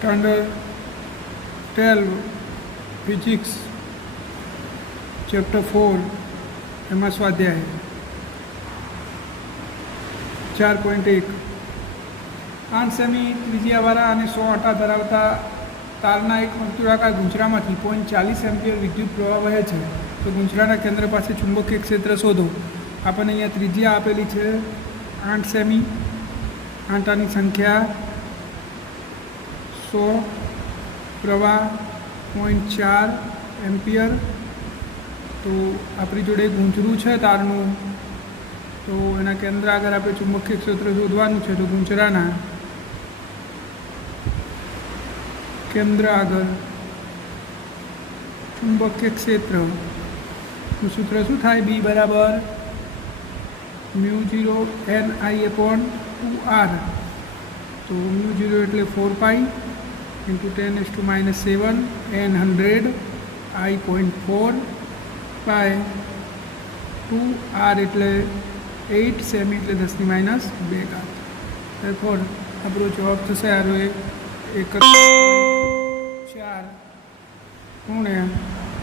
Standard 12 physics chapter 4 M स्वाध्याय 4.1 8 semi ત્રિજ્યાવાળા અને 100 આંટા ધરાવતા તારના એક વર્તુળાકાર ગુંજરામાંથી 0.40 એમ્પિયર વિદ્યુત પ્રવાહ વહે છે. તો ગુંજરાના કેન્દ્ર પાસે ચુંબકીય ક્ષેત્ર શોધો. આપણને અહીંયા ત્રિજ્યા આપેલી છે 8 સેમી, આંટાની સંખ્યા 100, પ્રવાહ 0.4 એમ્પિયર. તો આપણી જોડે ગુંજરું છે તારનું, તો એના કેન્દ્ર આગળ આપણે ચુંબકીય ક્ષેત્ર શોધવાનું છે. તો ગુંજરાના કેન્દ્ર આગળ ચુંબકીય ક્ષેત્રનું સૂત્ર શું થાય? બી બરાબર μ0 NI/2R. તો μ0 એટલે 4π × 10⁻⁷ N 100 I 0.4 પાય 2R એટલે 8 સેમી એટલે 10⁻². તરફોર આપણો જવાબ થશે આરો 41.4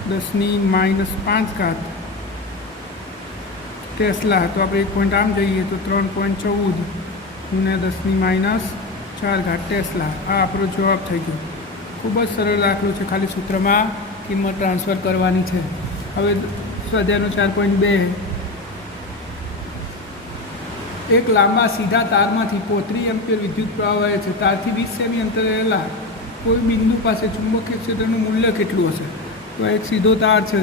× 10⁻⁵ ટેસ્લા. તો આપણે 1 પોઈન્ટ આમ જઈએ તો 3.14 × 10⁻⁴ ટેસ્લા. આ આપણો જવાબ થઈ ગયો. ખૂબ જ સરળ દાખલો છે, ખાલી સૂત્રમાં કિંમત ટ્રાન્સફર કરવાની છે. હવે સ્વાધ્યાયનો 4.2 એક લાંબા સીધા તારમાંથી 35 એમ્પિયર વિદ્યુત પ્રવાહ વહે છે. તારથી 20 સેમી અંતરે રહેલા કોઈ બિંદુ પાસે ચુંબકીય ક્ષેત્રનું મૂલ્ય કેટલું હશે? તો એક સીધો તાર છે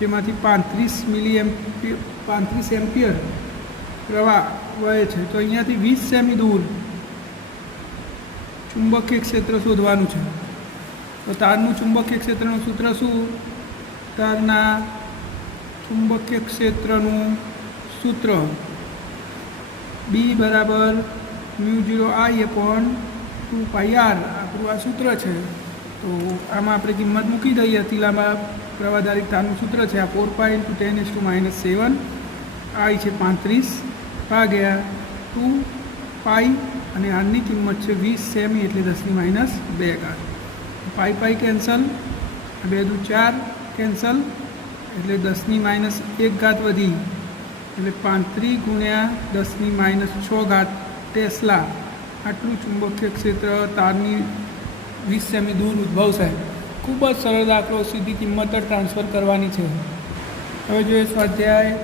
જેમાંથી 35 એમ્પિયર પ્રવાહ વહે છે. તો અહીંયાથી 20 સેમી દૂર ચુંબકીય ક્ષેત્ર શોધવાનું છે. તો તારનું ચુંબકીય ક્ષેત્રનું સૂત્ર શું? તારના ચુંબકીય ક્ષેત્રનું સૂત્ર બી બરાબર μ0 I/2πr. આપણું આ સૂત્ર છે. તો આમાં આપણે કિંમત મૂકી દઈએ. અતિલાંબા પ્રવાહધારિત તારનું સૂત્ર છે આ 4π × 10⁻⁷ I છે 35 ભાગ્યા 2π અને આરની કિંમત છે 20 સેમી એટલે 10⁻². પાઈ કેન્સલ, 2 × 4 કેન્સલ એટલે 10⁻1 વધી એટલે 35 × 10⁻6 ટેસ્લા. આટલું ચુંબકીય ક્ષેત્ર તારની 20 સેમી દૂર ઉદ્ભવશે. ખૂબ જ સરળ દાખલો, સીધી કિંમત ટ્રાન્સફર કરવાની છે. હવે જોઈએ સ્વાધ્યાય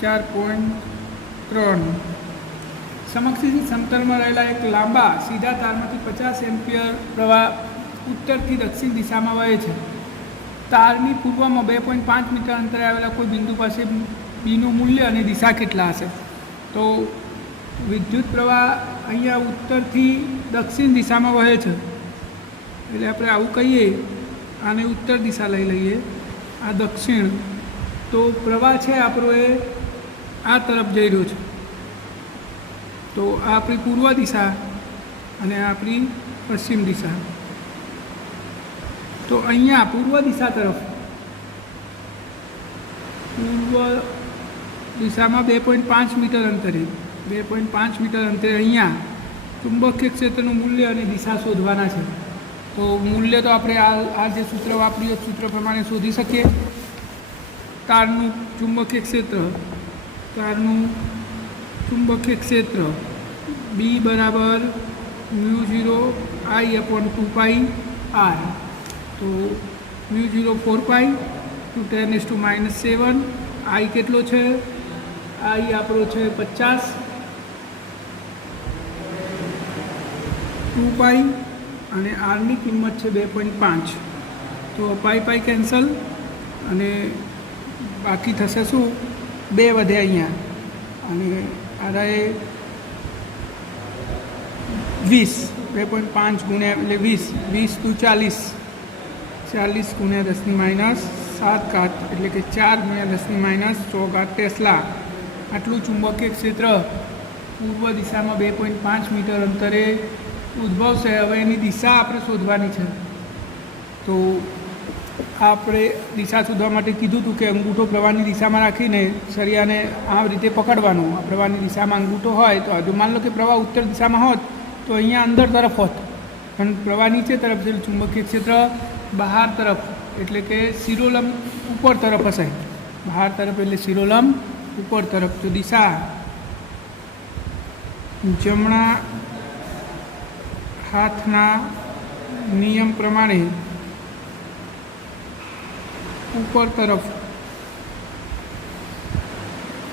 4.3 સમક્ષી સમતલમાં રહેલા એક લાંબા સીધા તારમાંથી 50 એમ્પિયર પ્રવાહ ઉત્તરથી દક્ષિણ દિશામાં વહે છે. તારની પૂર્વમાં 2.5 મીટર અંતરે આવેલા કોઈ બિંદુ પાસે બીનું મૂલ્ય અને દિશા કેટલા હશે? તો વિદ્યુત પ્રવાહ અહીંયા ઉત્તરથી દક્ષિણ દિશામાં વહે છે એટલે આપણે આવું કહીએ, આને ઉત્તર દિશા લઈ લઈએ, આ દક્ષિણ. તો પ્રવાહ છે આપણો એ આ તરફ જઈ રહ્યો છે. તો આ આપણી પૂર્વ દિશા અને આપણી પશ્ચિમ દિશા. તો અહીંયા પૂર્વ દિશા તરફ, પૂર્વ દિશામાં 2.5 મીટર અંતરે, 2.5 મીટર અંતરે અહીંયા ચુંબકીય ક્ષેત્રનું મૂલ્ય અને દિશા શોધવાના છે. તો મૂલ્ય તો આપણે આ જે સૂત્ર વાપરીએ સૂત્ર પ્રમાણે શોધી શકીએ. તારનું ચુંબકીય ક્ષેત્ર, તારનું ચુંબકીય ક્ષેત્ર બી બરાબર μ0 I/2πr. તો μ0 4π × 10⁻⁷ I કેટલો છે? I આપણો છે 50, 2π અને આરની કિંમત છે 2.5. તો પાઈ કેન્સલ અને બાકી થશે શું? 2 વધે અહીંયા અને આરાએ 20, 2.5 ગુણ્યા એટલે 20 × 40, 40 × 10⁻⁷ એટલે કે 4 × 10⁻⁴ ટેસ્લા. આટલું ચુંબકીય ક્ષેત્ર પૂર્વ દિશામાં 2.5 મીટર અંતરે ઉદ્ભવશે. હવે એની દિશા આપણે શોધવાની છે. તો આપણે દિશા શોધવા માટે કીધું હતું કે અંગૂઠો પ્રવાહની દિશામાં રાખીને સળિયાને આ રીતે પકડવાનું. આ પ્રવાહની દિશામાં અંગૂઠો હોય તો જો માન લો કે પ્રવાહ ઉત્તર દિશામાં હોત તો અહીંયા અંદર તરફ હોત, પણ પ્રવાહ નીચે તરફ છે, ચુંબકીય ક્ષેત્ર બહાર તરફ એટલે કે શિરોલંબ ઉપર તરફ હશે. બહાર તરફ એટલે શિરોલંબ ઉપર તરફ. તો દિશા જમણા હાથના નિયમ પ્રમાણે ઉપર તરફ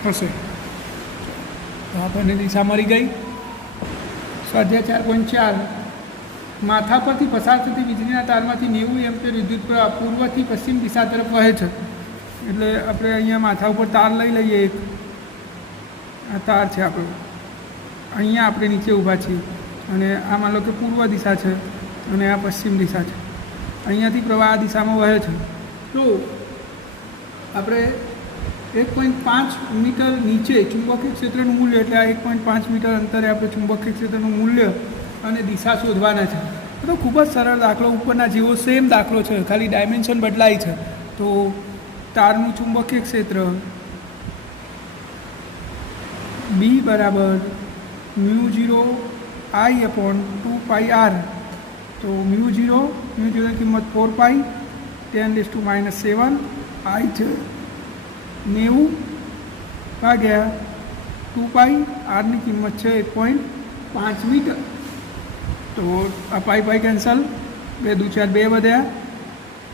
હશે. તો આપણને દિશા મળી ગઈ. સ્વાધ્યાય 4.4 માથા પરથી પસાર થતી વીજળીના તારમાંથી 90 એમ્પીયર વિદ્યુત પ્રવાહ પૂર્વથી પશ્ચિમ દિશા તરફ વહે છે. એટલે આપણે અહીંયા માથા ઉપર તાર લઈ લઈએ. એક આ તાર છે આપણો, અહીંયા આપણે નીચે ઊભા છીએ અને આ માનો કે પૂર્વ દિશા છે અને આ પશ્ચિમ દિશા છે. અહીંયાથી પ્રવાહ આ દિશામાં વહે છે. તો આપણે 1.5 મીટર નીચે ચુંબકીય ક્ષેત્રનું મૂલ્ય, એટલે આ 1.5 મીટર અંતરે આપણે ચુંબકીય ક્ષેત્રનું મૂલ્ય અને દિશા શોધવાના છે. તો ખૂબ જ સરળ દાખલો, ઉપરના જેવો સેમ દાખલો છે, ખાલી ડાયમેન્શન બદલાય છે. તો તારનું ચુંબકીય ક્ષેત્ર B બરાબર μ0 I/2πr. તો μ0ની કિંમત 4π 10⁻⁷ I છે 90 ભાગ્યા 2π, આરની કિંમત છે 1.5 મીટર. તો આ પાઈ કેન્સલ, 2 દુ 4 2 વધ્યા,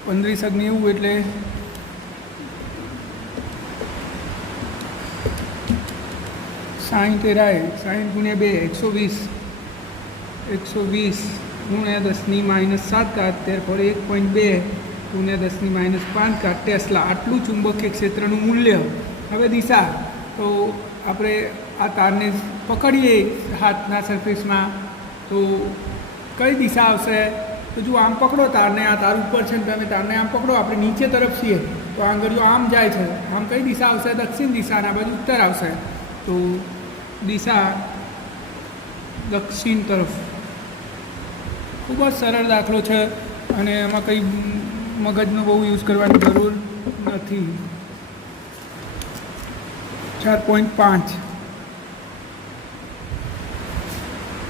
15 90 એટલે 60 તેરાય 60 ગુણ્યા 2 120 ગુણ્યા 10⁻⁷, therefore 1.2 ગુણ્યા 10⁻5 ટેસ્લા. આટલું ચુંબકીય ક્ષેત્રનું મૂલ્ય. હવે દિશા, તો આપણે આ તારને પકડીએ હાથના સરફેસમાં, તો કઈ દિશા આવશે? તો જો આમ પકડો તારને, આ તાર ઉપર છે ને તમે તારને આમ પકડો, આપણે નીચે તરફ છીએ તો આંગળીઓ આમ જાય છે, આમ કઈ દિશા આવશે? દક્ષિણ દિશા. આ બાજુ ઉત્તર આવશે. તો દિશા દક્ષિણ તરફ. ખૂબ જ સરળ દાખલો છે અને એમાં કંઈ મગજનો બહુ યુઝ કરવાની જરૂર નથી. 4.5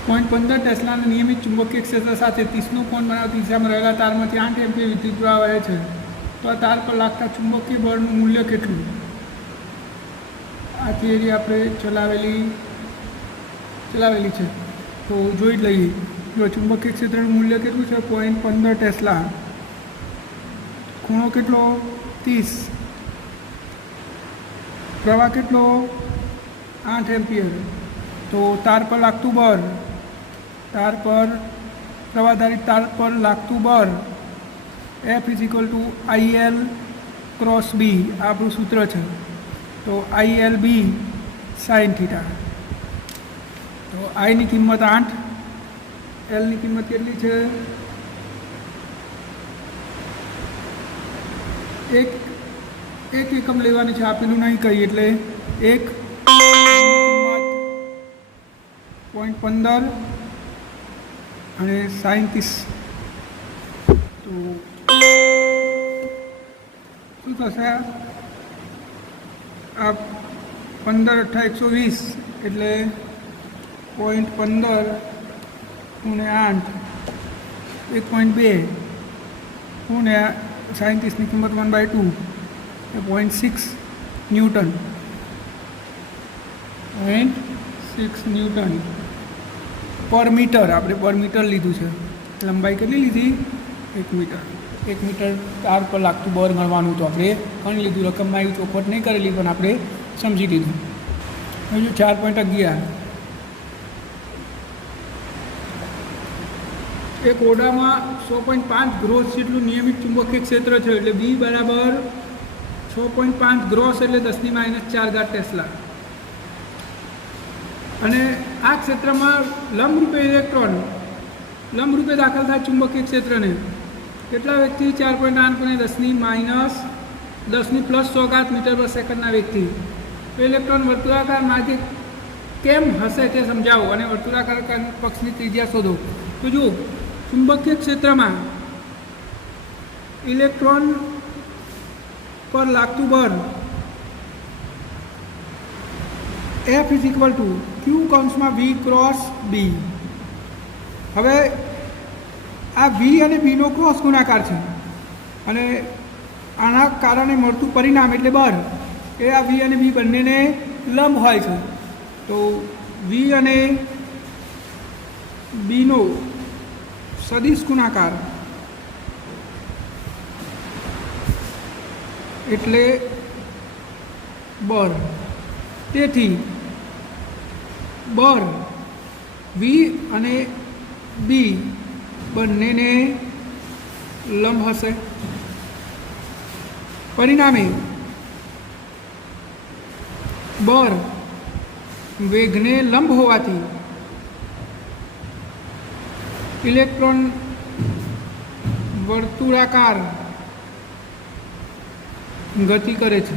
0.15 ટેસ્લાના નિયમિત ચુંબકીય ક્ષેત્ર સાથે 30નો કોણ બનાવતી દિશામાં રહેલા તારમાંથી 8 એમ્પીયર વિદ્યુત પ્રવાહ વહે છે. તો આ તાર પર લાગતા ચુંબકીય બળનું મૂલ્ય કેટલું? આ થિયરી આપણે ચલાવેલી છે, તો જોઈ જ લઈએ. જો ચુંબકીય ક્ષેત્રનું મૂલ્ય કેટલું છે? 0.15 ટેસ્લા. ખૂણો કેટલો? 30. પ્રવાહ કેટલો? 8 એમ્પિયર. તો તાર પર લાગતું બળ, પ્રવાહધારિત તાર પર લાગતું બળ F = IL × B. આપણું સૂત્ર છે. તો ILB sin θ. તો આઈની કિંમત 8, એલની કિંમત કેટલી છે? એક એકમ લેવાની છે, આપેલું નહીં કહીએ એટલે 1 કિંમત 0.15 અને sin 30. તો શું થશે? આ 15 × 8 120 એટલે 0.15 ગુણ્યા 8 1.2 ગુણ્યા sin 30ની કિંમત 1/2 0.6 ન્યૂટન. 0.6 ન્યૂટન પર મીટર. આપણે પર મીટર લીધું છે. લંબાઈ કેટલી લીધી? 1 મીટર. 1 મીટર તાર પર લાગતું બળ ગણવાનું. તો આપણે ગણી લીધું, રકમમાં આવી ચોખવટ નહીં કરેલી પણ આપણે સમજી લીધું. હવે 4.11 એક ઓરડામાં 6.5 ગ્રોસ જેટલું નિયમિત ચુંબકીય ક્ષેત્ર છે. એટલે B બરાબર 6.5 ગ્રોસ એટલે 10⁻⁴ ટેસ્લા. અને આ ક્ષેત્રમાં લંબરૂપે ઇલેક્ટ્રોન લંબરૂપે દાખલ થાય ચુંબકીય ક્ષેત્રને કેટલા વેગથી? 4.8 × 10⁻+6 મીટર/સેકન્ડના વેગથી. તો ઇલેક્ટ્રોન વર્તુળાકાર માર્ગે કેમ હશે તે સમજાવો અને વર્તુળાકાર પક્ષની ત્રિજ્યા શોધો. તો જુઓ, ચુંબકીય ક્ષેત્રમાં ઇલેક્ટ્રોન પર લાગતું બળ F = Q / V × B. હવે આ વી અને બીનો ક્રોસ ગુણાકાર છે અને આના કારણે મળતું પરિણામ એટલે બળ એ આ વી અને બી બંનેને લંબ હોય છે. તો વી અને બીનો સદિશ ગુણાકાર એટલે બળ. તેથી બળ વી અને બી બંનેને લંબ હશે. પરિણામે બળ વેગને લંબ હોવાથી ઇલેક્ટ્રોન વર્તુળાકાર ગતિ કરે છે.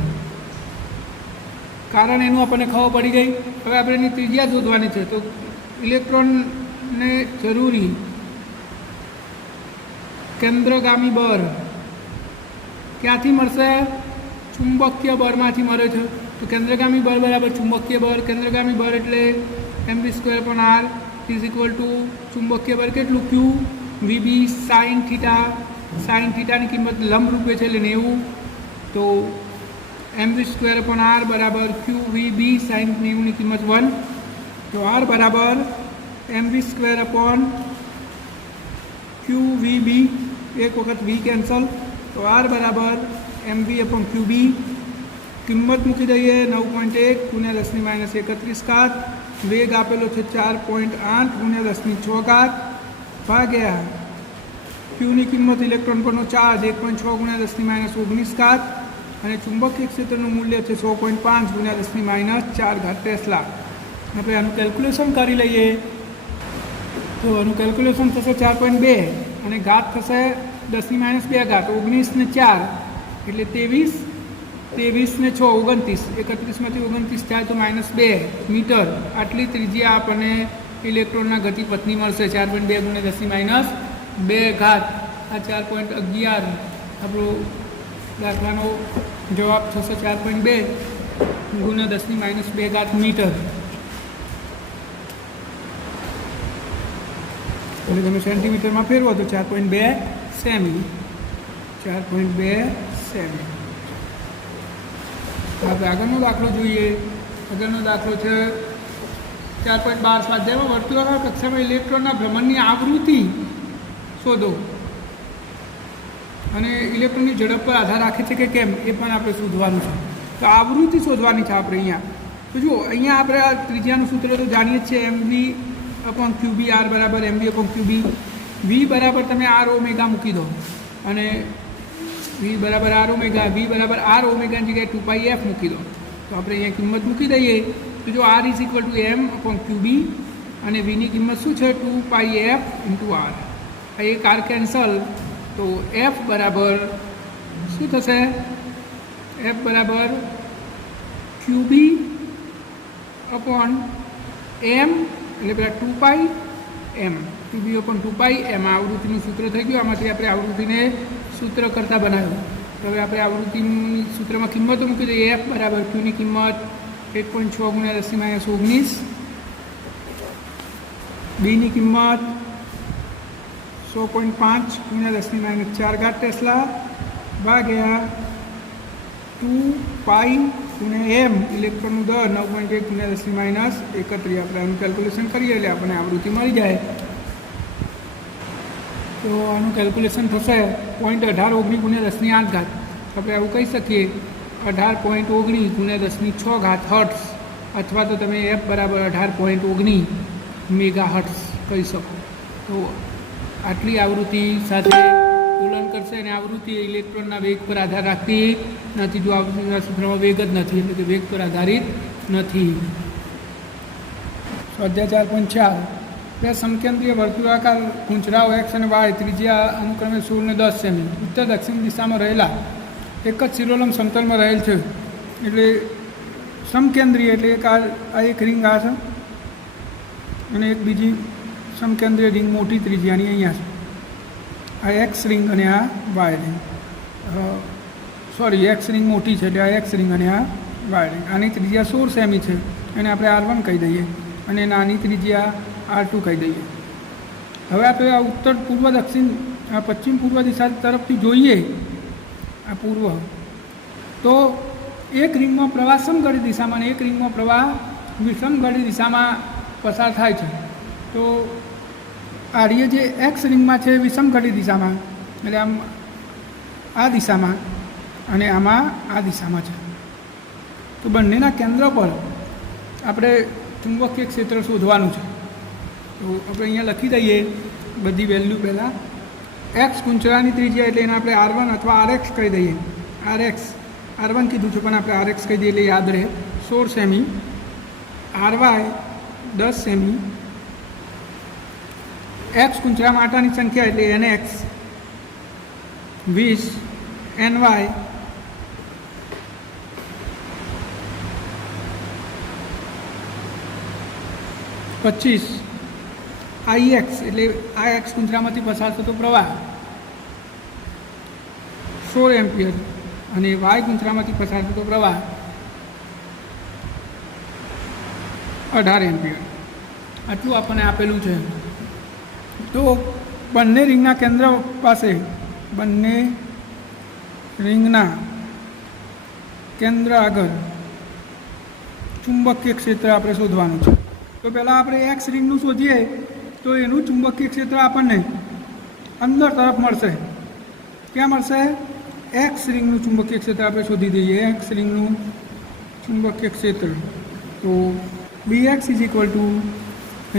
કારણ એનું આપણને ખબર પડી ગઈ. હવે આપણે એની ત્રિજ્યા શોધવાની છે. તો ઇલેક્ટ્રોનને જરૂરી કેન્દ્રગામી બળ ક્યાંથી મળશે? ચુંબકીય બળમાંથી મળે છે. તો કેન્દ્રગામી બળ બરાબર ચુંબકીય બળ. કેન્દ્રગામી બળ એટલે mv²/r ઇઝ ઇક્વલ ટુ ચુંબકીય બળ કેટલું? ક્યુ વીબી સાઇન થીટા. સાઇન થીટાની કિંમત લંબ રૂપે છે એટલે 90. તો mv²/r બરાબર ક્યુ વીબી સાઇન 90ની કિંમત 1. તો r બરાબર mv²/ક્યુ વીબી, એક વખત વી કેન્સલ. તો r બરાબર mv/qb. કિંમત મૂકી દઈએ 9.1 × 10⁻31. વેગ આપેલો છે 4.8 × 10⁶ ભાગ્યા ક્યુની કિંમત ઇલેક્ટ્રોન પરનો ચાર્જ 1.6 × 10⁻19 અને ચુંબકીય ક્ષેત્રનું મૂલ્ય છે 100.5 × 10⁻4 ટેસ્લા. આપણે આનું કેલ્ક્યુલેશન કરી લઈએ. તો આનું કેલ્ક્યુલેશન થશે 4.2 અને ઘાત થશે 10⁻2 ઘાત. 19 ને 4 એટલે 23. 23 ને 6 29. 31માંથી 29 થાય તો -2 મીટર. આટલી ત્રિજ્યા આપણને ઇલેક્ટ્રોનના ગતિપથની મળશે. 4.2 × 10⁻2 ઘાત. આ 4.11 આપણો દાખલાનો જવાબ થશે. 4.2 × 10⁻2 ઘાત મીટર. એટલે તમે સેન્ટીમીટરમાં ફેરવો તો 4.2 સેમી. 4.2 સેમી. આપણે આગળનો દાખલો જોઈએ. આગળનો દાખલો છે 4.12. સ્વાધ્યાયમાં વર્તુળાકાર કક્ષામાં ઇલેક્ટ્રોનના ભ્રમણની આવૃત્તિ શોધો અને ઇલેક્ટ્રોનની ઝડપ પર આધાર રાખે છે કે કેમ એ પણ આપણે શોધવાનું છે. તો આવૃત્તિ શોધવાની છે આપણે અહીંયા. તો જુઓ અહીંયા આપણે આ ત્રિજ્યાનું સૂત્ર તો જાણીએ જ છીએ. mv/qb. r બરાબર mv/qb. વી બરાબર તમે r ઓમેગા મૂકી દો અને વી બરાબર r ઓમેગા. વી બરાબર r ઓમેગાની જગ્યાએ 2πf મૂકી દો. તો આપણે અહીંયા કિંમત મૂકી દઈએ. તો જો r is equal to m/qb અને વીની કિંમત શું છે? 2πf × r. આ એક r કેન્સલ. તો f બરાબર શું થશે? f બરાબર qb અપોન m એટલે પેલા 2πm. qb/2πm આવૃત્તિનું સૂત્ર થઈ ગયું. આમાંથી આપણે આવૃત્તિને સૂત્ર કરતાં બનાવ્યું. તો હવે આપણે આવૃત્તિની સૂત્રમાં કિંમતો મૂકી દઈએ. f બરાબર ક્યુની કિંમત 1.6 × 10⁻19. બીની કિંમત 100.5 × 10⁻4 ટેસ્લા ભાગ્યા 2π × m ઇલેક્ટ્રોનનું દર 9.1 × 10⁻31. આપણે આનું કેલ્ક્યુલેશન કરીએ એટલે આપણને આવૃત્તિ મળી જાય. તો આનું કેલ્ક્યુલેશન થશે 0.1819 × 10⁸. આપણે આવું કહી શકીએ 18.19 × 10⁶ હર્ટ્સ અથવા તો તમે f બરાબર 18.19 મેગાહર્ટ્સ કહી શકો. તો આટલી આવૃત્તિ સાથે તુલન કરશે અને આવૃત્તિ ઇલેક્ટ્રોનના વેગ પર આધાર રાખતી નથી. જો આવૃત્તિના સૂત્રમાં વેગ જ નથી એટલે કે વેગ પર આધારિત નથી. સ્વાધ્યાય 4.4. બે સમકેન્દ્રીય વર્તુળાકાર પૂંછડાઓ x અને y ત્રિજ્યા અનુક્રમે 16 અને 10 સેમી ઉત્તર દક્ષિણ દિશામાં રહેલા એક જ શિરોલંબ સમતલમાં રહેલ છે. એટલે સમકેન્દ્રીય એટલે એક રિંગ આ છે અને એક બીજી સમકેન્દ્રીય રિંગ મોટી ત્રિજ્યાની અહીંયા છે. આ એક્સ રિંગ અને આ Y ring. Sorry, X ring મોટી છે એટલે આ એક્સ રિંગ અને આ વાય રિંગ. આની ત્રિજ્યા 16 સેમી છે એને આપણે R1 કહી દઈએ અને નાની ત્રિજ્યા R2 કહી દઈએ. હવે આપણે આ ઉત્તર પૂર્વ દક્ષિણ આ પશ્ચિમ પૂર્વ દિશા તરફથી જોઈએ આ પૂર્વ, તો એક રીંગનો પ્રવાહ સમઘડી દિશામાં અને એક રીંગનો પ્રવાહ વિષમઘડી દિશામાં પસાર થાય છે. તો આર્ય જે એક્સ રીંગમાં છે વિષમઘડી દિશામાં, એટલે આમ આ દિશામાં અને આમાં આ દિશામાં છે. તો બંનેના કેન્દ્ર પર આપણે ચુંબકીય ક્ષેત્ર શોધવાનું છે. તો આપણે અહીંયા લખી દઈએ બધી વેલ્યુ પહેલાં. એક્સ કુંચરાની ત્રિજ્યા એટલે એને આપણે R1 અથવા RX કહી દઈએ. R1 કીધું છે પણ આપણે RX કહી દઈએ એટલે યાદ રહે. 16 સેમી, RY 10 સેમી, એક્સ કુંચરામાં આટાની સંખ્યા એટલે NX 20, NY 25, IX એટલે આ એક્સ કુંચરામાંથી પસાર થતો પ્રવાહ 16 એમ્પિયર અને વાય કુંચરામાંથી પસાર થતો પ્રવાહ 18 એમ્પિયર. આટલું આપણને આપેલું છે. તો બંને રિંગના કેન્દ્ર પાસે બંને રિંગના કેન્દ્ર આગળ ચુંબકીય ક્ષેત્ર આપણે શોધવાનું છે. તો પહેલાં આપણે એક્સ રિંગનું શોધીએ તો એનું ચુંબકીય ક્ષેત્ર આપણને અંદર તરફ મળશે. ક્યાં મળશે? એક્સ રિંગનું ચુંબકીય ક્ષેત્ર આપણે શોધી દઈએ. એક્સ રિંગનું ચુંબકીય ક્ષેત્ર તો BX ઇઝ ઇક્વલ ટુ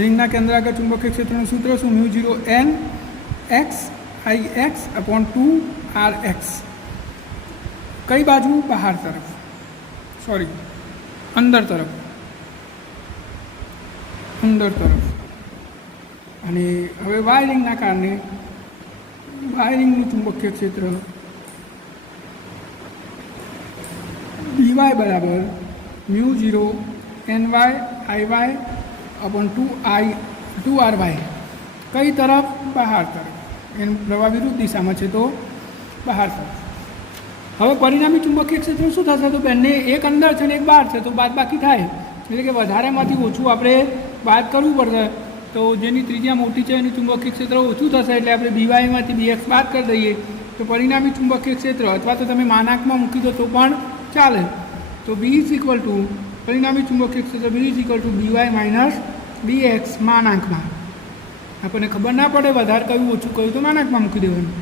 રિંગના કેન્દ્ર આગળ ચુંબકીય ક્ષેત્રનું સૂત્ર શું? μ0 NX IX અપોન 2RX. કઈ બાજુ? બહાર તરફ, અંદર તરફ. અને હવે વાયરિંગના કારણે વાયરિંગનું ચુંબકીય ક્ષેત્ર BY બરાબર μ0 NY IY અપોન 2RY. કઈ તરફ? બહાર તરફ. એનું પ્રવાહ વિરુદ્ધ દિશામાં છે તો બહાર તરફ. હવે પરિણામી ચુંબકીય ક્ષેત્ર શું થશે? તો બંને એક અંદર છે ને એક બહાર છે, તો બાદ બાકી થાય. એટલે કે વધારેમાંથી ઓછું આપણે બાદ કરવું પડશે. તો જેની ત્રિજ્યા મોટી છે એનું ચુંબકીય ક્ષેત્ર ઓછું થશે એટલે આપણે BYમાંથી BX બાદ કરી દઈએ. તો પરિણામી ચુંબકીય ક્ષેત્ર અથવા તો તમે માનાંકમાં મૂકી દો તો પણ ચાલે. તો B ઇઝ ઇક્વલ ટુ પરિણામી ચુંબકીય ક્ષેત્ર B is equal to BY minus BX માનાંકમાં. આપણને ખબર ના પડે વધારે કયું ઓછું કયું તો માનાંકમાં મૂકી દેવાનું.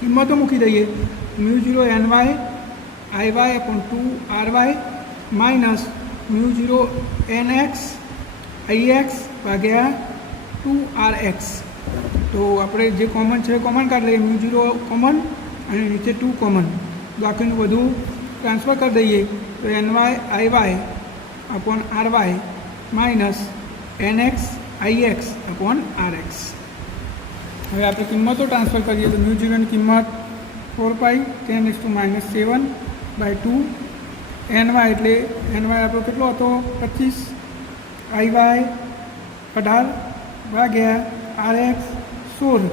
કિંમતો મૂકી દઈએ. μ0 NY IY upon 2RY minus μ0 NX IX ભાગ્યા 2RX. તો આપણે જે કોમન છે કોમન કાઢી લઈએ. μ0 કોમન અને નીચે 2 કોમન. બાકીનું બધું ટ્રાન્સફર કરી દઈએ. તો NY IY upon RY minus NX IX upon RX. હવે આપણે કિંમતો ટ્રાન્સફર કરીએ તો μ0ની કિંમત 4π10⁻⁷/2. NY એટલે NY આપણો કેટલો હતો? 25, IY 18 ભાગ્યા RX 16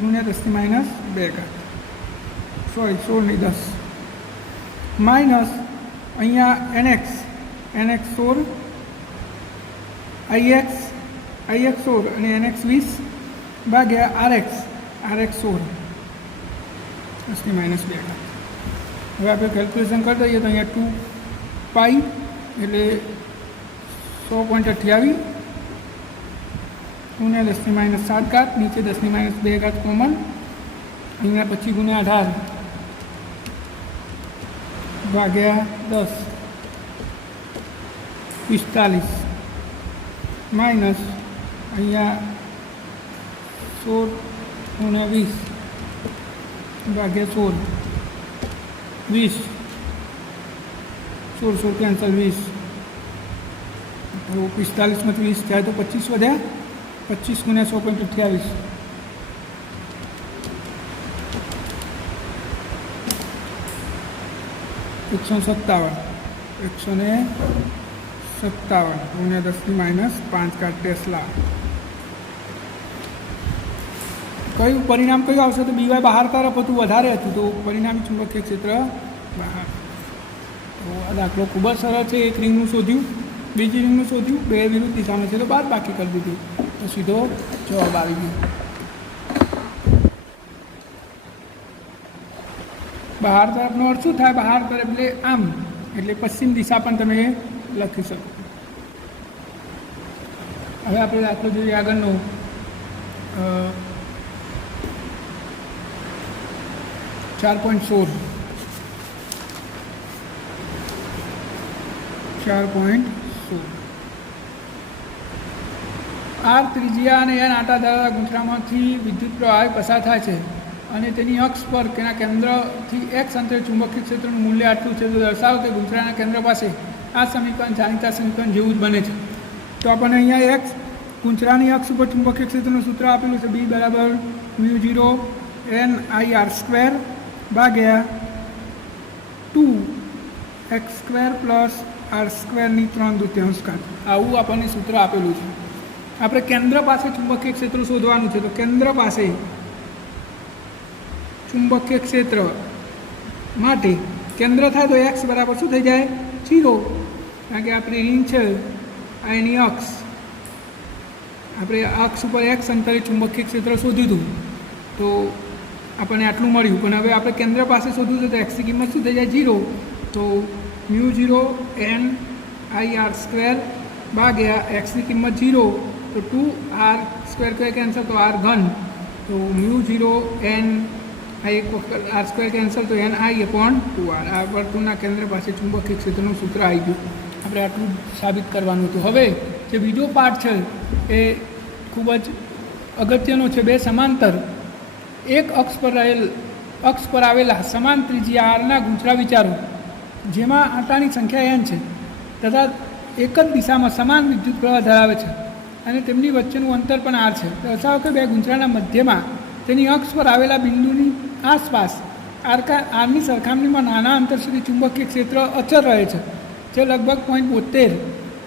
ગુણ્યા 10⁻². 16 નહીં 10 માઇનસ અહીંયા NX 16, IX 16 અને NX 20 ભાગ્યા RX 16 10⁻². હવે આપણે કેલ્ક્યુલેશન કરી દઈએ તો અહીંયા 2π એટલે 100.28 ગુણ્યા 10⁻⁷, નીચે 10⁻² કોમન, અહીંયા પછી ગુણ્યા 18 ભાગ્યા 10 45 માઇનસ અહીંયા 16 ગુણ્યા 20 ભાગ્યા 16 20 16 કેન્સલ 20 તો 45માંથી 20 થાય તો 25 વધ્યા. 25 ગુણ્યા 100.28 157 ગુણ્યા 10⁻5 ટેસ્લા. કયું પરિણામ કયું આવશે? તો BY બહાર તરફ હતું, વધારે હતું, તો પરિણામી ચુંબકીય ક્ષેત્ર બહાર. તો આ દાખલો ખૂબ જ સરળ છે. એક રિંગનું શોધ્યું, બીજી રિંગનું શોધ્યું, બે વિરુદ્ધ દિશામાં છે તો બાદ બાકી કરી દીધું. તો સીધો જવાબ આવી ગયો. બહાર તરફનો અર્થ શું થાય? બહાર તરફ એટલે આમ, એટલે પશ્ચિમ દિશા પણ તમે લખી શકો. હવે આપણે દાખલો જોઈએ આગળનો. 4.16 આર ત્રિજ્યા અને એન આટા ધરાવતા ગૂંથરામાંથી વિદ્યુત પ્રવાહ પસાર થાય છે અને તેની અક્ષ પર તેના કેન્દ્રથી એક્સ અંતરે ચુંબકીય ક્ષેત્રનું મૂલ્ય આટલું છે, તો દર્શાવો કે ગૂંથરાના કેન્દ્ર પાસે આ સમીકરણ જાણીતા સમીકરણ જેવું જ બને છે. તો આપણને અહીંયા એક્સ ગૂંથરાની અક્ષ ઉપર ચુંબકીય ક્ષેત્રનું સૂત્ર આપેલું છે, બી બરાબર μ0 NIR² ભાગ્યા 2x² પ્લસ r² 3/4. આવું આપણને સૂત્ર આપેલું છે. આપણે કેન્દ્ર પાસે ચુંબકીય ક્ષેત્ર શોધવાનું છે. તો કેન્દ્ર પાસે ચુંબકીય ક્ષેત્ર માટે કેન્દ્ર થાય તો એક્સ બરાબર શું થઈ જાય? 0. કારણ કે આપણી રીંગ છે આ એની અક્ષ, આપણે અક્ષ ઉપર એક્સ અંતરે ચુંબકીય ક્ષેત્ર શોધ્યું હતું તો આપણને આટલું મળ્યું. પણ હવે આપણે કેન્દ્ર પાસે શોધવું છે તો એક્સની કિંમત શું થઈ જાય? 0. તો μ0 NIR² ભાગ્યા એક્સની કિંમત 0 તો 2r² કઈ કેન્સલ તો r3. તો μ0 n આ એક વખત r² કેન્સલ તો NI/2r. આ વર્તુળના કેન્દ્ર પાસે ચુંબકીય ક્ષેત્રનું સૂત્ર આવી ગયું. આપણે આટલું સાબિત કરવાનું હતું. હવે જે બીજો પાર્ટ છે એ ખૂબ જ અગત્યનો છે. બે સમાંતર એક અક્ષ પર આવેલા સમાન ત્રિજ્યા આરના ગૂંથરા વિચારો, જેમાં આંટાની સંખ્યા n છે તથા એક જ દિશામાં સમાન વિદ્યુત પ્રવાહ ધરાવે છે અને તેમની વચ્ચેનું અંતર પણ r છે. દર્શાવો કે બે ગૂંથરાના મધ્યમાં તેની અક્ષ પર આવેલા બિંદુની આસપાસ આરની સરખામણીમાં નાના અંતર સુધી ચુંબકીય ક્ષેત્ર અચળ રહે છે, જે લગભગ 0.72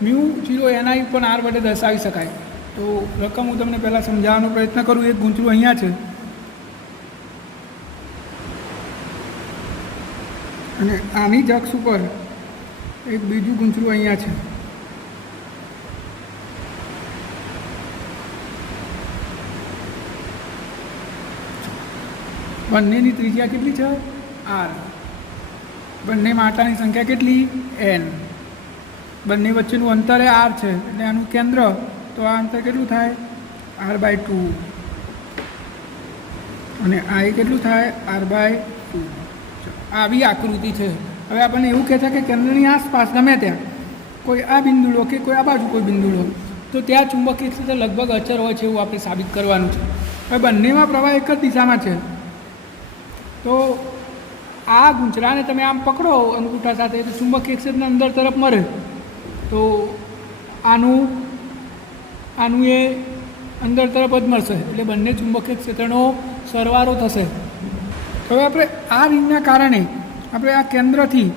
μ0 NI પણ r વડે દર્શાવી શકાય. તો રકમ હું તમને પહેલાં સમજાવવાનો પ્રયત્ન કરું. એક ગૂંથરું અહીંયા છે અને આની જ અક્ષ ઉપર એક બીજું ગૂંથરું અહીંયા છે. બંનેની ત્રિજ્યા કેટલી છે? r. બંનેમાં આંટાની સંખ્યા કેટલી? n. બંને વચ્ચેનું અંતર એ r છે એટલે આનું કેન્દ્ર, તો આ અંતર કેટલું થાય? r/2 અને આ કેટલું થાય? r/2. આવી આકૃતિ છે. હવે આપણને એવું કહે છે કે કેન્દ્રની આસપાસ ગમે ત્યાં કોઈ આ બિંદુ લો કે કોઈ આ બાજુ કોઈ બિંદુ લો તો ત્યાં ચુંબકીય ક્ષેત્ર લગભગ અચળ હોય છે એવું આપણે સાબિત કરવાનું છે. હવે બંનેમાં પ્રવાહ એક જ દિશામાં છે તો આ ગૂંથરાને તમે આમ પકડો અંગૂઠા સાથે તો ચુંબકીય ક્ષેત્રના અંદર તરફ મરે, તો આનું એ અંદર તરફ જ મળશે એટલે બંને ચુંબકીય ક્ષેત્રનો સરવાળો થશે. હવે આપણે આ રીંગના કારણે આપણે આ કેન્દ્રથી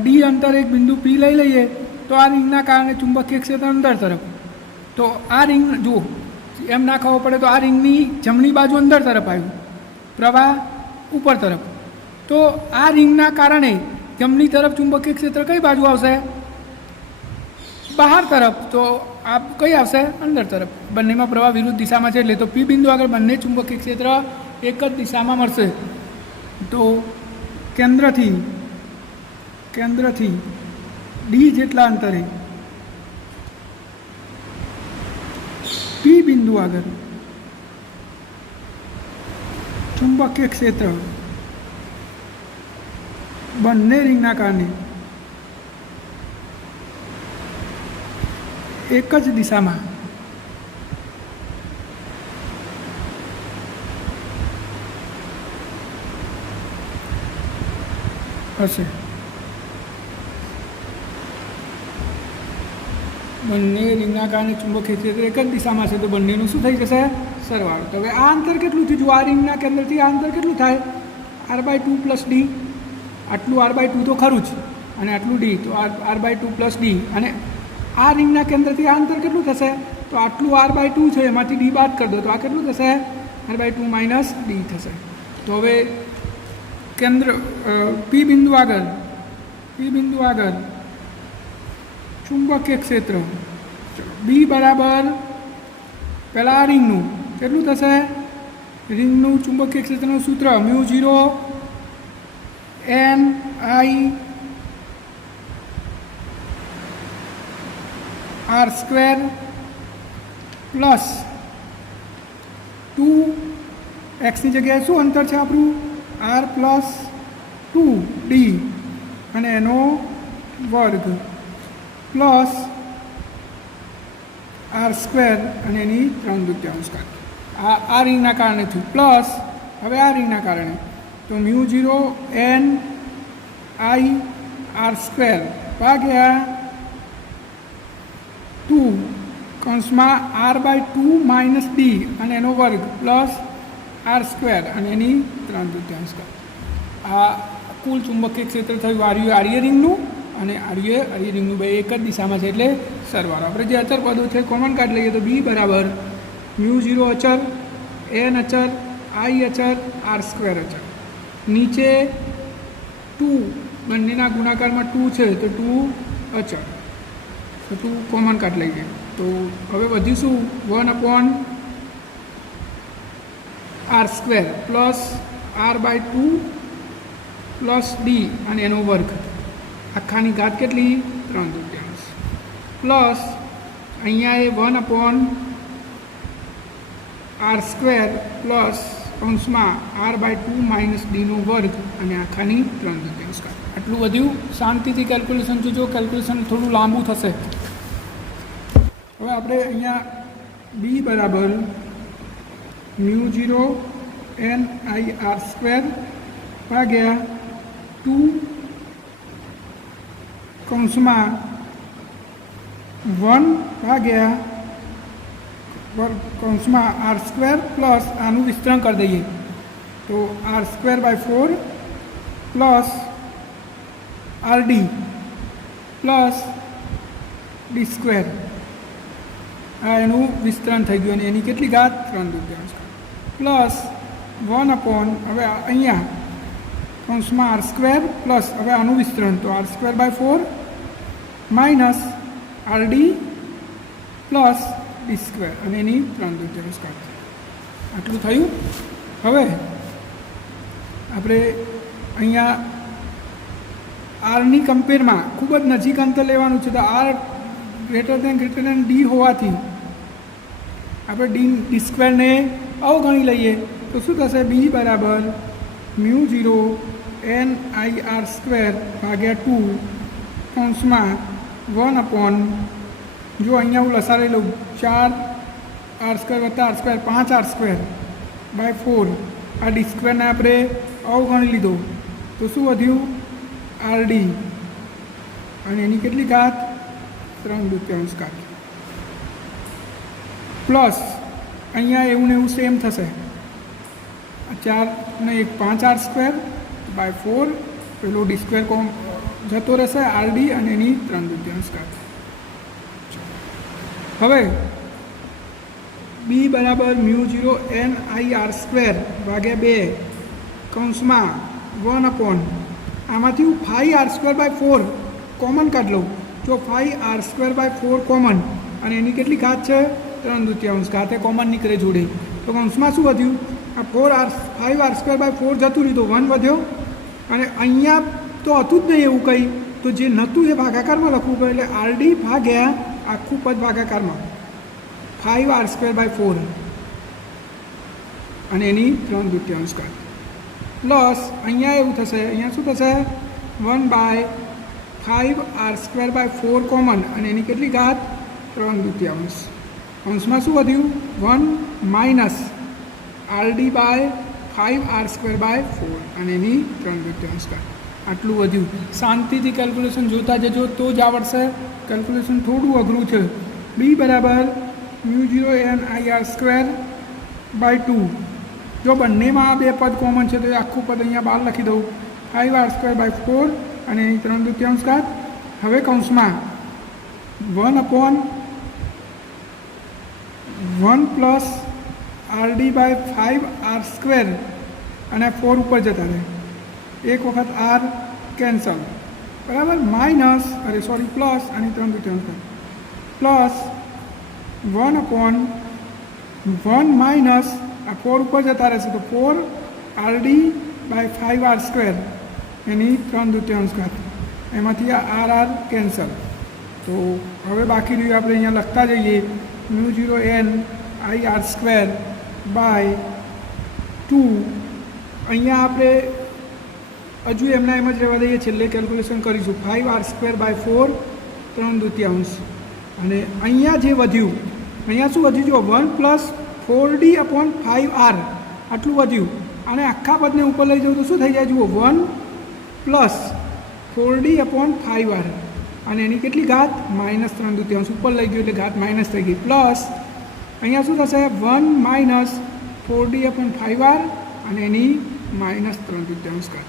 ડી અંતર એક બિંદુ પી લઈ લઈએ તો આ રીંગના કારણે ચુંબકીય ક્ષેત્ર અંદર તરફ, તો આ રીંગ જુઓ એમ ના ખબર પડે તો આ રીંગની જમણી બાજુ અંદર તરફ આવ્યું, પ્રવાહ ઉપર તરફ. તો આ રીંગના કારણે જમણી તરફ ચુંબકીય ક્ષેત્ર કઈ બાજુ આવશે? બહાર તરફ. તો આ કઈ આવશે? અંદર તરફ. બંનેમાં પ્રવાહ વિરુદ્ધ દિશામાં છે એટલે તો પી બિંદુ આગળ બંને ચુંબકીય ક્ષેત્ર એક જ દિશામાં મળશે. તો કેન્દ્રથી ડી જેટલા અંતરે પી બિંદુ આગળ ચુંબકીય ક્ષેત્ર બંને રીંગના કારણે એક જ દિશામાં હશે. બંને રીંગના કારણે ચુંબકીય ક્ષેત્ર એક જ દિશામાં છે તો બંનેનું શું થઈ જશે? સરવાળો. તો હવે આ અંતર કેટલું થયું? જો આ રીંગના કેન્દ્રથી આ અંતર કેટલું થાય? r/2 plus D. આટલું r/2 તો ખરું જ અને આટલું ડી, તો r/2 પ્લસ ડી. અને આ રીંગના કેન્દ્રથી આ અંતર કેટલું થશે? તો આટલું r/2 છે એમાંથી ડી બાદ કરી દો તો આ કેટલું થશે? r/2 માઇનસ ડી થશે. તો હવે કેન્દ્ર પી બિંદુ આગળ ચુંબકીય ક્ષેત્ર બી બરાબર પહેલાં આ રિંગનું કેટલું થશે? રિંગનું ચુંબકીય ક્ષેત્રનું સૂત્ર mu 0 n I r square plus 2 એક્સની જગ્યાએ શું અંતર છે આપણું? r પ્લસ 2d અને એનો વર્ગ પ્લસ r સ્ક્વેર અને એની 3/4 ઘાત. આ રિંગના કારણે થયું પ્લસ હવે આ રિંગના કારણે તો mu 0 n I r square ભાગ્યા 2 કૌંસમાં r/2 માઇનસ d અને એનો વર્ગ પ્લસ r સ્ક્વેર અને એની 3/4 ઘાત. આ કુલ ચુંબકીય ક્ષેત્ર થયું આર્ય રિંગનું અને આર્ય રિંગનું બે એક જ દિશામાં છે એટલે સરવાળો. આપણે જે અચળ પદો છે કોમન કાઢ લઈએ તો b બરાબર મ્યુ 0 અચળ, n અચળ, I અચળ, r સ્ક્વેર અચળ. નીચે 2 બંનેના ગુણાકારમાં 2 છે તો 2 અચળ, તો 2 કોમન કાઢ લઈએ. તો હવે વધીશું 1/r square plus r/2 plus d અને એનો વર્ગ આખાની ઘાત કેટલી? 3/4 પ્લસ અહીંયા એ 1/r સ્ક્વેર પ્લસ કૌંસમાં r/2 માઇનસ ડીનો વર્ગ અને આખાની 3/4 ઘાત. આટલું વધ્યું. શાંતિથી કેલ્ક્યુલેશન જોજો, કેલ્ક્યુલેશન થોડું લાંબુ થશે. હવે આપણે અહીંયા b બરાબર mu 0 n I r square ભાગ્યા 2 કૌંસમાં 1 ભાગ્યા કૌંસમાં r સ્ક્વેર પ્લસ આનું વિસ્તરણ કરી દઈએ તો r square by 4 plus rd plus D square. આ એનું વિસ્તરણ થઈ ગયું અને એની કેટલી ઘાત? 3/4 પ્લસ 1 હવે અહીંયા કૌંસમાં r સ્ક્વેર પ્લસ હવે આનું વિસ્તરણ તો r square by 4 minus rd plus D square અને એની 3/4 ઘાત. આટલું થયું. હવે આપણે અહીંયા આરની કમ્પેરમાં ખૂબ જ નજીક અંતર લેવાનું છે તો r ગ્રેટર દેન ડી હોવાથી આપણે ડી સ્ક્વેરને અવગણી લઈએ તો શું થશે? b બરાબર mu 0 n I r square ભાગ્યા 2 કૌંસમાં 1 જો અહીંયા હું લસાડી લઉં 4r સ્ક્વેર વત્તા r square 5r square by 4 આ ડી સ્ક્વેરને આપણે અવગણી લીધો તો શું વધ્યું? rd અને એની કેટલી ઘાત? 3/4 ઘાત પ્લસ અહીંયા એવું ને એવું સેમ થશે 4 ને 1 5r સ્ક્વેર બાય 4 પેલો ડી સ્ક્વેર જતો રહેશે rd અને એની 3/4 ઘાત. હવે b બરાબર mu 0 n I r square ભાગ્યા 2 કૌંસમાં 1 આમાંથી હું 5r સ્ક્વેર બાય 4 કોમન કાઢ લઉં જો 5r સ્ક્વેર બાય 4 કોમન અને એની કેટલી ઘાત છે? 3/4 ઘાત. એ કોમન નીકળે જોડે તો કૌંસમાં શું વધ્યું? આ 5r સ્ક્વેર બાય 4 જતું રહ્યું તો 1 વધ્યો અને અહીંયા તો હતું જ નહીં એવું કંઈ તો જે નહોતું એ ભાગાકારમાં લખવું પડે એટલે rd ભાગ્યા આખું પદ ભાગાકારમાં 5r સ્ક્વેર બાય 4 અને એની 3/4 ઘાત પ્લસ અહીંયા એવું થશે અહીંયા શું થશે? 1/5r સ્ક્વેર બાય 4 કોમન અને એની કેટલી ઘાત? 3/4. કૌંસમાં શું વધ્યું? 1 minus rd by 5r square by 4 અને એની 3/4 ઘાત. આટલું વધ્યું. શાંતિથી કેલ્ક્યુલેશન જોતા જજો તો જ આવડશે. કેલ્ક્યુલેશન થોડું અઘરું છે. b બરાબર mu 0 n I r square by 2 જો બંનેમાં આ બે પદ કોમન છે તો એ આખું પદ અહીંયા બહાર લખી દઉં 5r સ્ક્વેર બાય 4 અને એની 3/4 ઘાત. હવે કૌંસમાં 1 plus rd by 5r square અને 4 ઉપર જતા રહે એક વખત r કેન્સલ બરાબર માઇનસ પ્લસ અને 3/4 ઘાત પ્લસ 1 1 માઇનસ આ 4 ઉપર જતા રહેશે તો 4 RD/5R², એની 3/2 એમાંથી આ RR કેન્સલ. તો હવે બાકી રહ્યું આપણે અહીંયા લખતા જઈએ μ0n/IR²/2. અહીંયા આપણે હજુ એમના એમ જ રહેવા દઈએ, છેલ્લે કેલ્ક્યુલેશન કરીશું. 5R²/4 3/2. અને અહીંયા જે વધ્યું, અહીંયા શું વધ્યું જો 1 + 4D/5R આટલું વધ્યું. અને આખા પદને ઉપર લઈ જવું તો શું થઈ જાય જુઓ, 1 + 4D/5R. અને એની કેટલી ઘાત -3/2 ઉપર લઈ ગયું એટલે ઘાત માઇનસ થઈ ગઈ. પ્લસ અહીંયા શું થશે 1 - 4D/5R અને એની -3/2 ઘાત.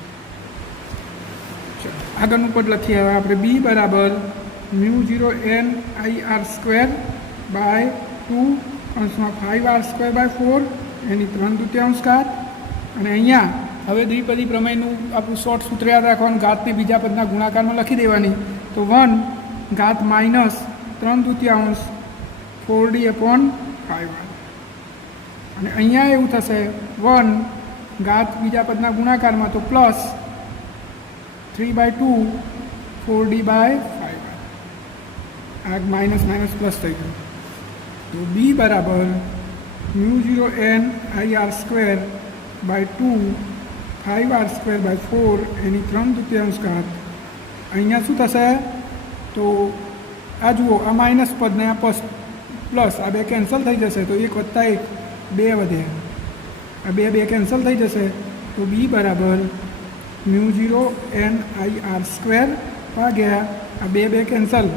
ચાલો આગળનું પદ લખીએ હવે આપણે. B બરાબર μ0n/IR²/2 5R²/4 એની 3/2 ઘાત. અને અહીંયા હવે દ્વિપદી પ્રમેયનું આપણું શોર્ટ સૂત્ર યાદ રાખવાનું, ઘાતને બીજા પદના ગુણાકારમાં લખી દેવાની. તો 1 ઘાત -3/2 4D/5R. અને અહીંયા એવું થશે 1 ઘાત બીજા પદના ગુણાકારમાં તો પ્લસ 3/2 4D/5R. આ માઇનસ પ્લસ થઈ ગયું. તો B બરાબર μ0n/IR²/2 5R²/4 એની 3/2 ઘાત. અહીંયા શું થશે તો આ જુઓ, આ માઇનસ પદને આ પ્લસ, આ બે કેન્સલ થઈ જશે તો 1 + 1 2 વધે. આ બે કેન્સલ થઈ જશે તો B બરાબર μ0n/IR² આ બે કેન્સલ,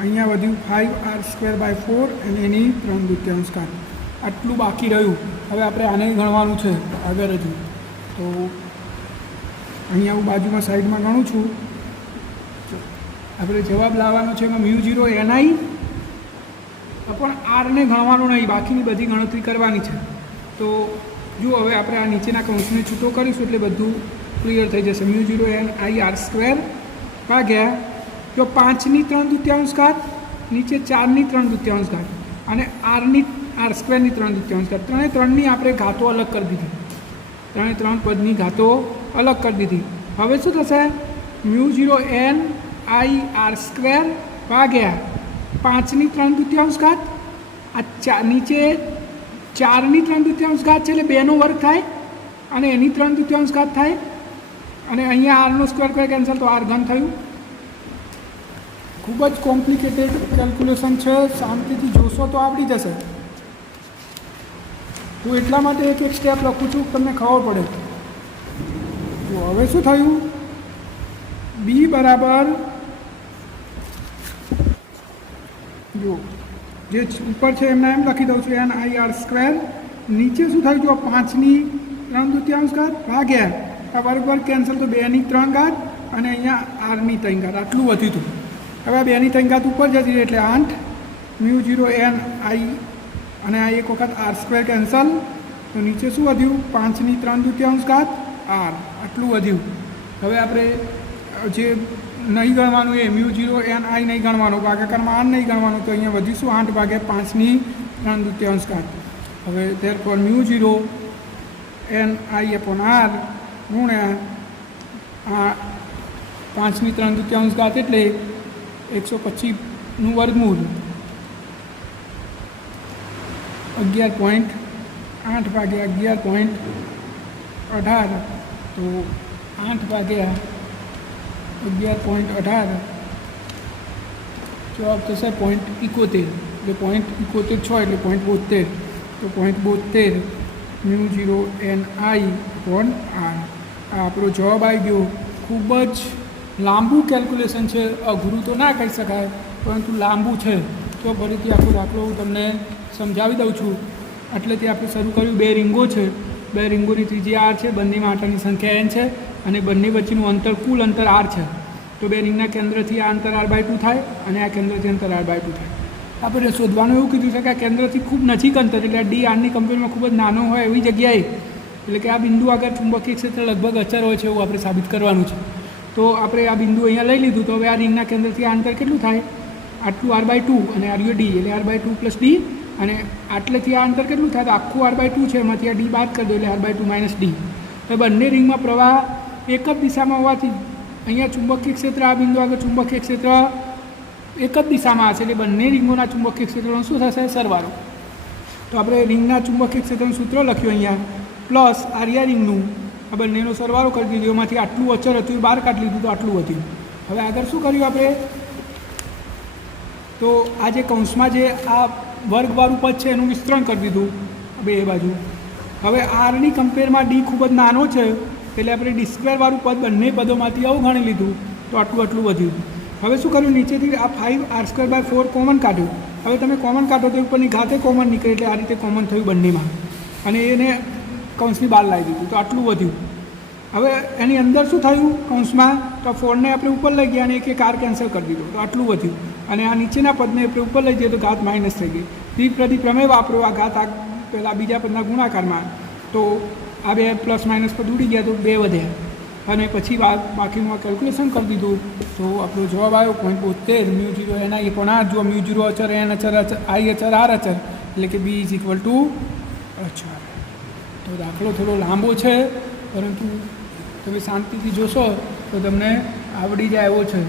અહીંયા વધ્યું 5R²/4 અને એની 3/2 ઘાત. આટલું બાકી રહ્યું. હવે આપણે આને ગણવાનું છે આગળ હજુ. તો અહીંયા હું બાજુમાં સાઈડમાં ગણું છું. આપણે જવાબ લાવવાનો છે એમાં μ0ni પણ આરને ગણવાનું નહીં, બાકીની બધી ગણતરી કરવાની છે. તો જુઓ હવે આપણે આ નીચેના કૌંસને છૂટો કરીશું એટલે બધું ક્લિયર થઈ જશે. μ0ni/R² જો 5ની 3/2 ઘાત, નીચે 4ની 3/2 ઘાત અને R²ની 3/2 ઘાત. ત્રણની આપણે ઘાતો અલગ કરી દીધી, ત્રણ પદની ઘાતો અલગ કરી દીધી. હવે શું થશે μ0ni/R² 5ની 3/2 ઘાત, આ નીચે 4ની 3/2 ઘાત છે એટલે 2નો વર્ગ થાય અને એની 3/2 ઘાત થાય. અને અહીંયા આરનો સ્ક્વેર કોઈ કેન્સલ તો આર ઘન થયું. ખૂબ જ કોમ્પ્લિકેટેડ કેલ્ક્યુલેશન છે, શાંતિથી જોશો તો આવડી જશે. હું એટલા માટે એક સ્ટેપ લખું છું તમને ખબર પડે. તો હવે શું થયું, બી બરાબર જો જે ઉપર છે એમના એમ લખી દઉં છું NIR². નીચે શું થયું જો 5ની 3/2 ઘાત ભાગ્યા આ વર્ગ કેન્સલ તો 2ની 3 ઘાત અને અહીંયા આરની 3 ઘાત આટલું વધ્યું હતું. હવે 2ની 3 ઘાત ઉપર જતી રહી એટલે 8 μ0ni અને આ એક વખત R² કેન્સલ તો નીચે શું વધ્યું 5ની 3/2 ઘાત R આટલું વધ્યું. હવે આપણે જે નહીં ગણવાનું એ μ0ni નહીં ગણવાનું, ભાગાકારમાં R નહીં ગણવાનું તો અહીંયા વધીશું 8 ભાગ્યા 5ની 3/2 ઘાત. હવે therefore μ0ni/R ગુણ્યા આ 5ની 3/2 ઘાત એટલે 125નું વર્ગમૂળ 11.8 ભાગ્યા 11.18 તો 8 ભાગ્યા 11.18 જવાબ થશે 0.71 એટલે 0.71 6 એટલે 0.72 તો 0.72 μ0ni/R આ આપણો જવાબ આવી ગયો. ખૂબ જ લાંબુ કેલ્ક્યુલેશન છે, અઘરું તો ના કહી શકાય પરંતુ લાંબુ છે. તો ફરીથી આખો દાખલો હું તમને સમજાવી દઉં છું. એટલેથી આપણે શરૂ કર્યું. 2 રીંગો છે, 2 રીંગોની ત્રિજ્યા R છે, બંનેમાં આંટાની સંખ્યા n છે અને બંને વચ્ચેનું અંતર કુલ અંતર R છે. તો 2 રીંગના કેન્દ્રથી આ અંતર R/2 થાય અને આ કેન્દ્રથી અંતર R/2 થાય. આપણે શોધવાનું એવું કીધું છે કે આ કેન્દ્રથી ખૂબ નજીક અંતર એટલે ડી આરની કમ્પેરમાં ખૂબ જ નાનો હોય એવી જગ્યાએ, એટલે કે આ બિંદુ આગળ ચુંબકીય ક્ષેત્ર લગભગ અચર હોય છે એવું આપણે સાબિત કરવાનું છે. તો આપણે આ બિંદુ અહીંયા લઈ લીધું. તો હવે આ રીંગના કેન્દ્રથી આ અંતર કેટલું થાય, આટલું R/2 અને આ ડી એટલે R/2 + D અને આટલેથી આ અંતર કેટલું થાય તો આખું r/2 છે, એમાંથી આ d બાદ કરી દો એટલે r/2 - d. હવે બંને રિંગમાં પ્રવાહ એક જ દિશામાં હોવાથી અહીંયા ચુંબકીય ક્ષેત્ર આ બિંદુ આગળ ચુંબકીય ક્ષેત્ર એક જ દિશામાં હશે એટલે બંને રિંગોના ચુંબકીય ક્ષેત્રનો શું થશે સરવાળો. તો આપણે રિંગના ચુંબકીય ક્ષેત્રનું સૂત્ર લખ્યું અહીંયા પ્લસ આર્યા રિંગનું આ બંનેનો સરવાળો કરી દીધો, એમાંથી આટલું અચર હતું એ બહાર કાઢી લીધું તો આટલું વધ્યું. હવે આગળ શું કર્યું આપણે તો આ જે કૌંસમાં જે આ વર્ગવાળું પદ છે એનું વિસ્તરણ કરી દીધું બે બાજુ. હવે આરની કમ્પેરમાં ડી ખૂબ જ નાનો છે એટલે આપણે ડી સ્ક્વેરવાળું પદ બંને પદોમાંથી અવગણી લીધું તો આટલું વધ્યું. હવે શું કર્યું નીચેથી આ 5r²/4 કોમન કાઢ્યું. હવે તમે કોમન કાઢો તો ઉપરની ઘાતે કોમન નીકળે એટલે આ રીતે કોમન થયું બંનેમાં અને એને કૌંસની બહાર લાવી દીધું તો આટલું વધ્યું. હવે એની અંદર શું થયું કૌંસમાં તો 4ને આપણે ઉપર લઈ ગયા અને એક r કેન્સલ કરી દીધો તો આટલું વધ્યું. અને આ નીચેના પદને આપણે ઉપર લઈ જઈએ તો ઘાત માઇનસ થઈ ગઈ. દ્વિપદી પ્રમેય વાપરો આ ઘાત પહેલાં બીજા પદના ગુણાકારમાં તો આ બે પ્લસ માઇનસ પદ ઉડી ગયા તો 2 વધ્યા અને પછી બાકીનું કેલ્ક્યુલેશન કરી દીધું તો આપણો જવાબ આવ્યો 0.72 μ0 એના એ પણ આ જો μ0 અચર n અચર i અચર r અચર એટલે કે b = અચર. તો દાખલો થોડો લાંબો છે પરંતુ તમે શાંતિથી જોશો તો તમને આવડી જાય એવો છે.